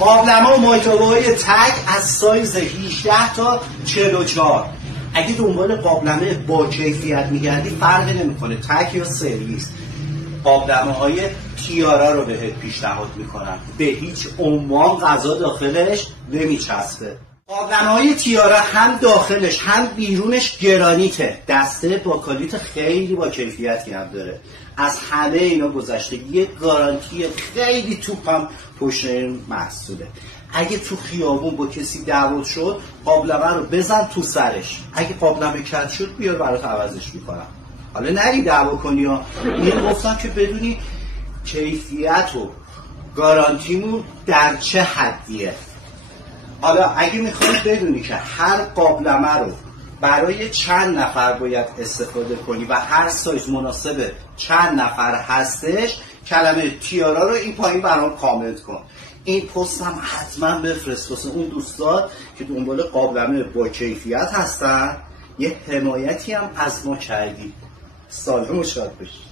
قابلمه و مایتابه‌های تک از سایز 18 تا 44. اگه دنبال قابلمه با کیفیت میگردی فرقی نمیکنه تک یا سرویس. قابلمه‌های تیارا رو بهت پیشنهاد میکنم، به هیچ عنوان غذا داخلش نمیچسبه. قابلمه‌های تیارا هم داخلش هم بیرونش گرانیته، دسته باکالیت خیلی با کیفیتی هم داره. از همه اینا گذشته یه گارانتی خیلی توپم پشت این محصوله. اگه تو خیابون با کسی دعوا شد قابلمه رو بزن تو سرش، اگه قابلمه کج شد بیار برات عوضش میکنم. حالا نری دعوا کنی ها، این گفتم که بدونی کیفیت و گارانتیمون در چه حدیه. حالا اگه میخوای بدونی که هر قابلمه رو برای چند نفر باید استفاده کنی و هر سایز مناسب چند نفر هستش، کلمه تیارا رو این پایین برام کامنت کن. این پست هم حتما بفرست واسه اون دوستان که دنبال قابلمه با کیفیت هستن. یه حمایتی هم از ما کردی. سالم و شاد باشی.